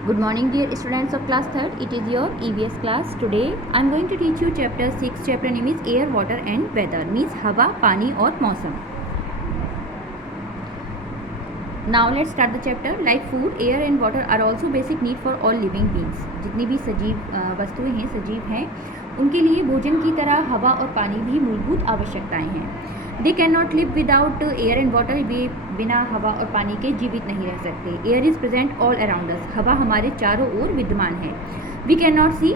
Good morning dear students of class 3rd. It is your EVS class. Today I am going to teach you chapter 6. Chapter name is air, water and weather, means हवा, पानी और मौसम. Now let's start the chapter. Like food, air and water are also basic need for all living beings. जितनी भी सजीव वस्तुएं हैं, सजीव हैं, उनके लिए भोजन की तरह हवा और पानी भी मूलभूत आवश्यकताएं हैं. They can not live without air and water. वे बिना हवा और पानी के जीवित नहीं रह सकते. Air is present all around us. हवा हमारे चारों ओर विद्यमान है. We can not see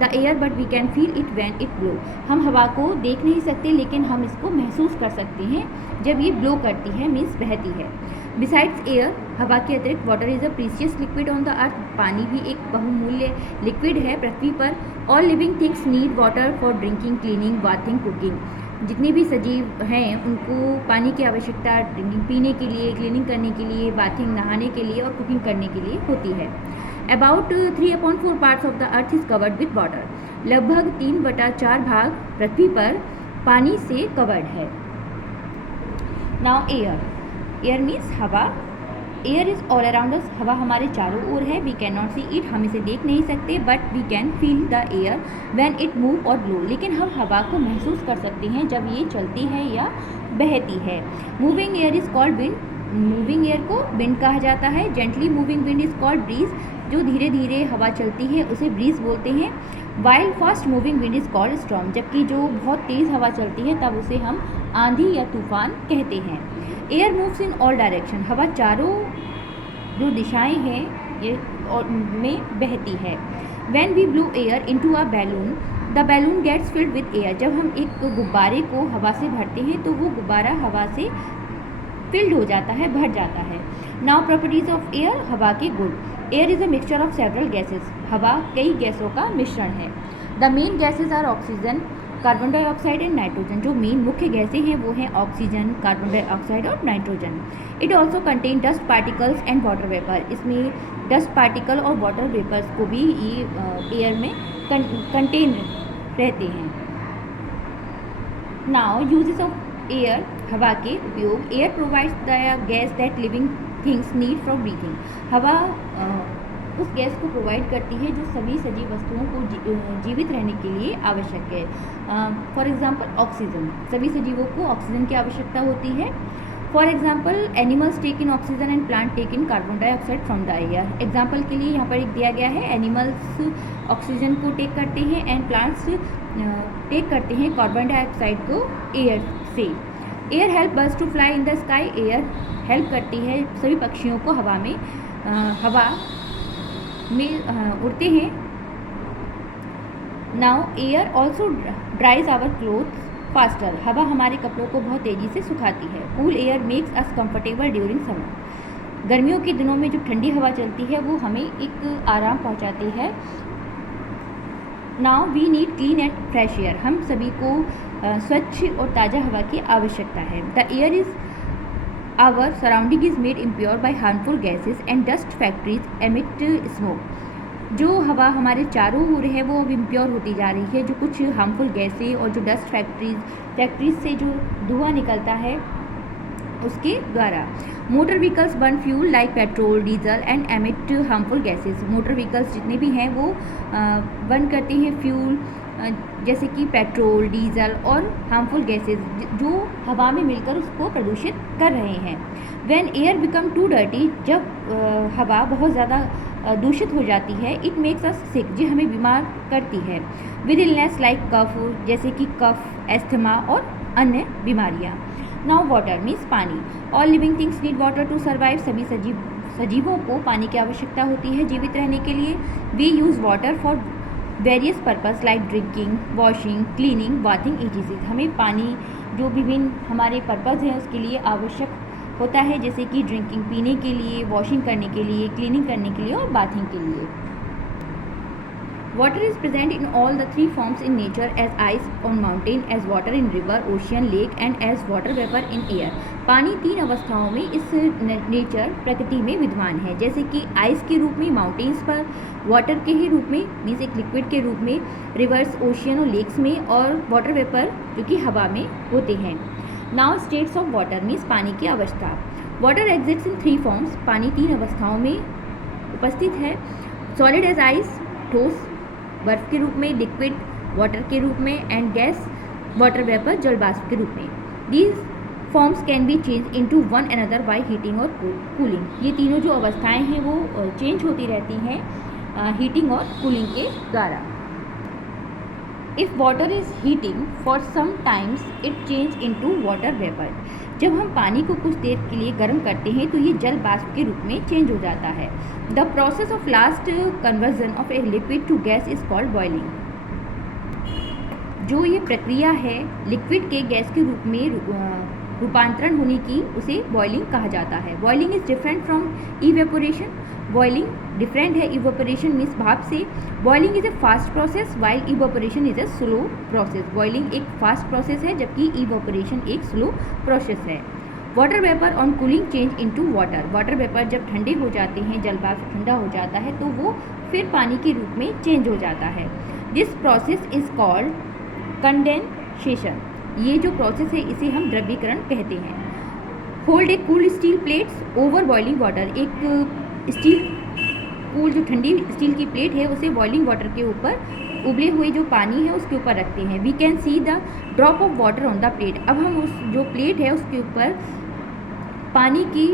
the air but we can feel it when it blow. हम हवा को देख नहीं सकते लेकिन हम इसको महसूस कर सकते हैं जब ये ब्लो करती है, मीन्स बहती है. बिसाइड्स एयर, हवा के अतिरिक्त water is a precious liquid on the earth. पानी भी एक बहुमूल्य लिक्विड है पृथ्वी पर. All living things need water for drinking, cleaning, bathing, cooking. जितने भी सजीव हैं उनको पानी की आवश्यकता ड्रिंकिंग, पीने के लिए, क्लीनिंग करने के लिए, बाथिंग, नहाने के लिए और कुकिंग करने के लिए होती है. About 3/4 parts of the earth is covered with water. लगभग 3/4 भाग पृथ्वी पर पानी से कवर्ड है. Now air. एयर मीन्स हवा. Air is all around us. हवा हमारे चारों ओर है. We can not see it, हम इसे देख नहीं सकते, but we can feel the air when it move और ब्लो. लेकिन हम हवा को महसूस कर सकते हैं जब ये चलती है या बहती है. Moving air is called wind. Moving air को विंड कहा जाता है. Gently moving wind is called breeze. जो धीरे धीरे हवा चलती है उसे ब्रीज बोलते हैं. While fast moving wind is called storm. जबकि जो बहुत तेज़ हवा चलती है तब उसे हम आंधी या तूफान कहते हैं. Air moves in all direction. हवा चारों जो दिशाएं हैं ये और में बहती है. When we blow air into a balloon, the balloon gets filled with air. जब हम एक गुब्बारे को हवा से भरते हैं तो वो गुब्बारा हवा से फिल्ड हो जाता है, भर जाता है. Now properties of air. हवा के गुण. Air is a mixture of several gases. हवा कई गैसों का मिश्रण है. The main gases are oxygen, carbon dioxide and nitrogen. जो मेन मुख्य गैसें हैं वो हैं ऑक्सीजन, कार्बन डाइऑक्साइड और nitrogen. It also contain dust particles and water vapour. इसमें डस्ट पार्टिकल और वाटर वेपर्स को भी एयर में कंटेन रहते हैं. Now uses of air. हवा के उपयोग. Air provides the gas that living things need for breathing. हवा उस गैस को प्रोवाइड करती है जो सभी सजीव वस्तुओं को जीवित रहने के लिए आवश्यक है. For example oxygen. सभी सजीवों को ऑक्सीजन की आवश्यकता होती है. For example animals take in oxygen and plant take in carbon dioxide from the air. Example के लिए यहाँ पर एक दिया गया है. एनिमल्स ऑक्सीजन को टेक करते हैं एंड प्लांट्स टेक करते हैं कार्बन डाइऑक्साइड को एयर से. Air help birds to fly in the sky. Air help करती है सभी पक्षियों को हवा में उड़ते हैं. Now air also dries our clothes faster. हवा हमारे कपड़ों को बहुत तेज़ी से सुखाती है. Cool air makes us comfortable during summer. गर्मियों के दिनों में जो ठंडी हवा चलती है वो हमें एक आराम पहुंचाती है. Now we need clean and fresh air. हम सभी को स्वच्छ और ताज़ा हवा की आवश्यकता है. The air is our surrounding is made impure by harmful gases and dust factories emit smoke. जो हवा हमारे चारों ओर है वो अब इम्प्योर होती जा रही है. जो कुछ हार्मफुल गैसें और जो डस्ट फैक्ट्रीज से जो धुआं निकलता है उसके द्वारा. Motor vehicles burn fuel like petrol, diesel and emit harmful gases. Motor vehicles जितने भी हैं वो बर्न करते हैं फ्यूल जैसे कि पेट्रोल, डीजल और हार्मफुल गैसेस जो हवा में मिलकर उसको प्रदूषित कर रहे हैं. When air become too dirty. जब हवा बहुत ज़्यादा दूषित हो जाती है, इट मेक्स अस सिक. जो हमें बीमार करती है. विद इलनेस लाइक कफ, जैसे कि कफ, एस्थमा और अन्य बीमारियाँ. नाउ वाटर मीन्स पानी. All living things need water to survive. सभी सजीवों को पानी की आवश्यकता होती है जीवित रहने के लिए. We use water for various purpose like drinking, washing, cleaning, bathing etc. हमें पानी जो विभिन्न हमारे पर्पज़ हैं उसके लिए आवश्यक होता है, जैसे कि ड्रिंकिंग पीने के लिए, वॉशिंग करने के लिए, क्लीनिंग करने के लिए और बाथिंग के लिए. Water is present in all the three forms in nature as ice on mountain, as water in river, ocean, lake and as water vapor in air. पानी तीन अवस्थाओं में इस नेचर प्रकृति में विद्यमान है, जैसे कि आइस के रूप में माउंटेन्स पर, वाटर के ही रूप में मीन्स एक लिक्विड के रूप में रिवर्स, ओशियन और लेक्स में, और वाटर वेपर जो कि हवा में होते हैं. Now states of water means पानी की अवस्था. Water exists in three forms. पानी तीन अवस्थाओं में उपस्थित है। सॉलिड एज आइस, ठोस बर्फ के रूप में, लिक्विड वाटर के रूप में, एंड गैस वाटर वेपर, जल वाष्प के रूप में। These forms can be change into one another by heating और कूलिंग। ये तीनों जो अवस्थाएं हैं वो चेंज होती रहती हैं हीटिंग और कूलिंग के द्वारा। If water is heating for some times it change into water vapour. जब हम पानी को कुछ देर के लिए गर्म करते हैं तो ये जल वाष्प के रूप में चेंज हो जाता है। The process of last conversion of a liquid to gas is called boiling. जो ये प्रक्रिया है लिक्विड के गैस के रूप में रूपांतरण होने की, उसे बॉइलिंग कहा जाता है। Boiling is different from evaporation. Boiling different है इवेपोरेशन मीन्स भाप से। Boiling is a fast process while evaporation is a slow process. Boiling एक फास्ट प्रोसेस है जबकि इवेपोरेशन एक स्लो प्रोसेस है। Water vapour on cooling change into water. Water vapour जब ठंडे हो जाते हैं, जल वाष्प ठंडा हो जाता है तो वो फिर पानी के रूप में चेंज हो जाता है। This process is called condensation. ये जो प्रोसेस है इसे हम द्रवीकरण कहते हैं। Hold a cool steel plates over boiling water. एक स्टील कूल जो ठंडी स्टील की प्लेट है उसे बॉइलिंग वाटर के ऊपर उबले हुए जो पानी है उसके ऊपर रखते हैं। We can see the drop of water on the plate. अब हम उस जो प्लेट है उसके ऊपर पानी की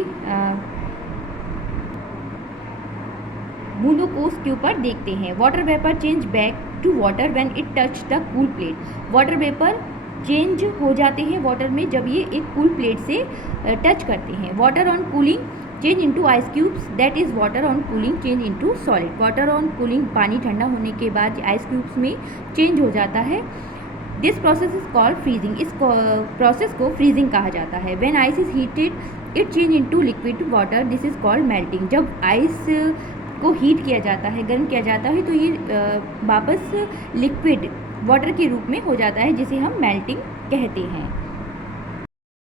बूंदों को उसके ऊपर देखते हैं। Water vapour change back to water when it touch the cool plate. Water vapour change हो जाते हैं वाटर में जब ये एक कूल प्लेट से टच करते हैं। Water on cooling change into ice cubes, that is water on cooling change into solid. Water on cooling पानी ठंडा होने के बाद आइस क्यूब्स में चेंज हो जाता है। This process is called freezing. इस प्रोसेस को फ्रीजिंग कहा जाता है। When ice is heated it change into liquid water, this is called melting. जब आइस को हीट किया जाता है, गर्म किया जाता है तो ये वापस लिक्विड वाटर के रूप में हो जाता है जिसे हम मेल्टिंग कहते हैं।